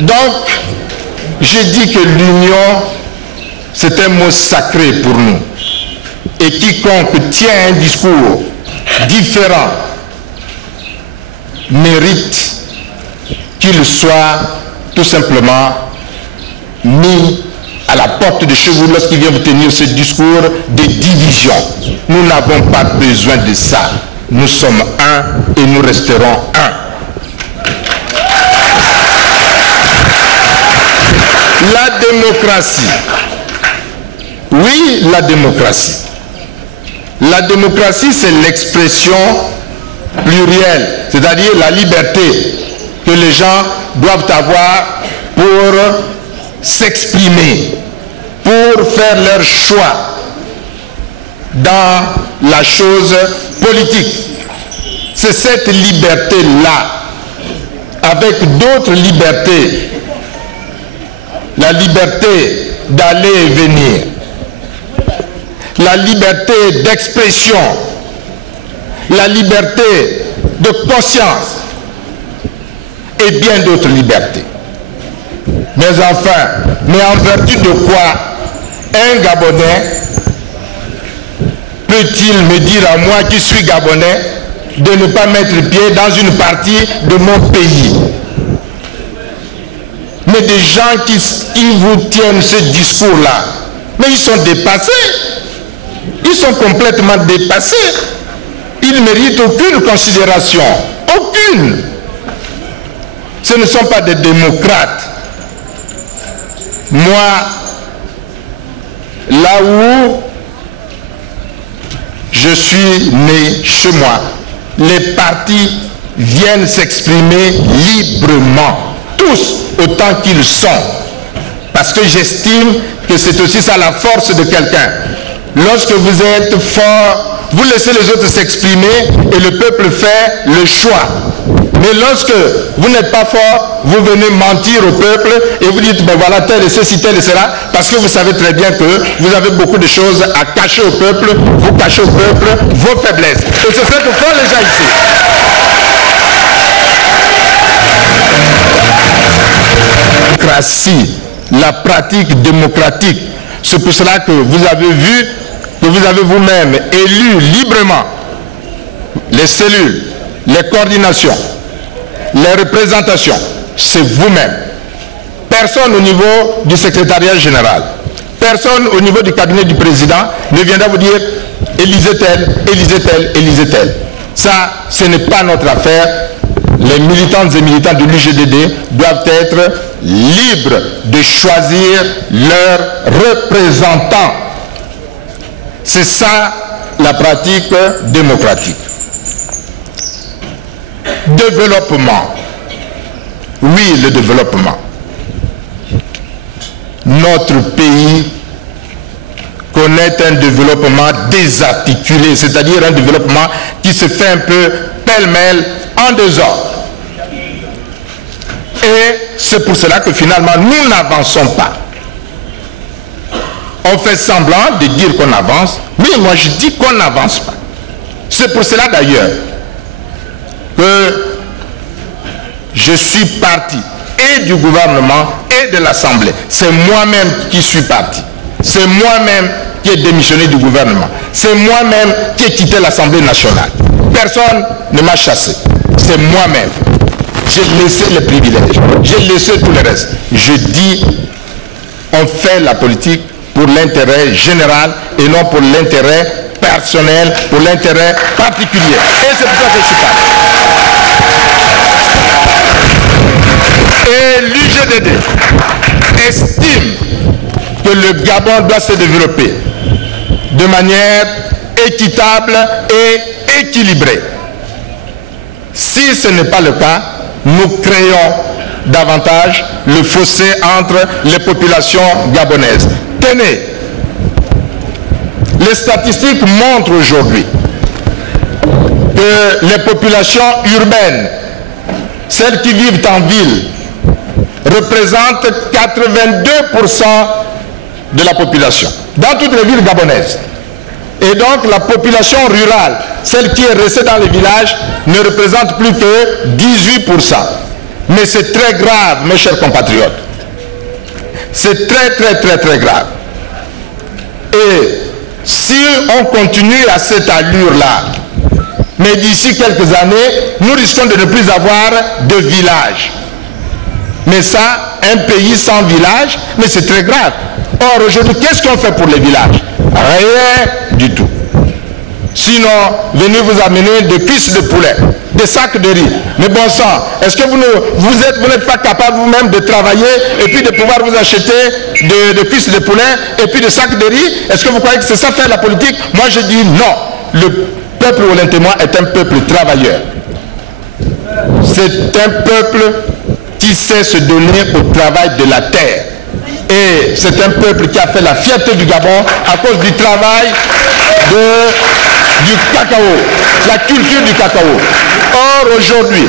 Donc, j'ai dit que l'union, c'est un mot sacré pour nous. Et quiconque tient un discours différent mérite qu'il soit tout simplement mis à la porte de chez vous lorsqu'il vient vous tenir ce discours de division. Nous n'avons pas besoin de ça. Nous sommes un et nous resterons un. La démocratie. Oui, la démocratie. La démocratie, c'est l'expression plurielle, c'est-à-dire la liberté que les gens doivent avoir pour s'exprimer, pour faire leur choix dans la chose politique. C'est cette liberté-là, avec d'autres libertés, la liberté d'aller et venir, la liberté d'expression, la liberté de conscience et bien d'autres libertés. Mais enfin, mais en vertu de quoi un Gabonais peut-il me dire à moi qui suis Gabonais de ne pas mettre pied dans une partie de mon pays? Mais des gens qui vous tiennent ce discours-là, mais ils sont dépassés. Ils sont complètement dépassés. Ils ne méritent aucune considération. Aucune. Ce ne sont pas des démocrates. Moi, là où je suis né chez moi, les partis viennent s'exprimer librement, tous autant qu'ils sont. Parce que j'estime que c'est aussi ça la force de quelqu'un. Lorsque vous êtes fort, vous laissez les autres s'exprimer et le peuple fait le choix. Mais lorsque vous n'êtes pas fort, vous venez mentir au peuple et vous dites, ben voilà, tel et ceci, tel et cela, parce que vous savez très bien que vous avez beaucoup de choses à cacher au peuple, vous cachez au peuple vos faiblesses. Et c'est ce que font les gens ici. La démocratie, la pratique démocratique, c'est pour cela que vous avez vu, que vous avez vous-même élu librement les cellules, les coordinations, les représentations, c'est vous-même. Personne au niveau du secrétariat général, personne au niveau du cabinet du président ne viendra vous dire élisez tel, élisez tel, élisez tel. Ça, ce n'est pas notre affaire. Les militantes et militants de l'UGDD doivent être libres de choisir leurs représentants. C'est ça la pratique démocratique. Développement. Oui, le développement. Notre pays connaît un développement désarticulé, c'est-à-dire un développement qui se fait un peu pêle-mêle en désordre. Et c'est pour cela que finalement nous n'avançons pas. On fait semblant de dire qu'on avance, mais moi je dis qu'on n'avance pas. C'est pour cela d'ailleurs que je suis parti et du gouvernement et de l'Assemblée. C'est moi-même qui suis parti. C'est moi-même qui ai démissionné du gouvernement. C'est moi-même qui ai quitté l'Assemblée nationale. Personne ne m'a chassé. C'est moi-même. J'ai laissé les privilèges. J'ai laissé tout le reste. Je dis, on fait la politique pour l'intérêt général et non pour l'intérêt personnel, pour l'intérêt particulier. Et c'est pour ça que je suis parti. Et l'UGDD estime que le Gabon doit se développer de manière équitable et équilibrée. Si ce n'est pas le cas, nous créons davantage le fossé entre les populations gabonaises. Tenez, les statistiques montrent aujourd'hui que les populations urbaines, celles qui vivent en ville, représentent 82% de la population, dans toutes les villes gabonaises. Et donc la population rurale, celle qui est restée dans les villages, ne représente plus que 18%. Mais c'est très grave, mes chers compatriotes. C'est très grave. Et si on continue à cette allure-là, mais d'ici quelques années, nous risquons de ne plus avoir de village. Mais ça, un pays sans village, mais c'est très grave. Or, aujourd'hui, qu'est-ce qu'on fait pour les villages? Rien du tout. Sinon, venez vous amener des cuisses de poulet, des sacs de riz. Mais bon sang, est-ce que vous n'êtes pas capable vous-même de travailler et puis de pouvoir vous acheter des cuisses de poulet et puis des sacs de riz? Est-ce que vous croyez que c'est ça faire la politique? Moi, je dis non. Le peuple olintémois est un peuple travailleur. C'est un peuple qui sait se donner au travail de la terre. Et c'est un peuple qui a fait la fierté du Gabon à cause du travail du cacao, la culture du cacao. Or, aujourd'hui,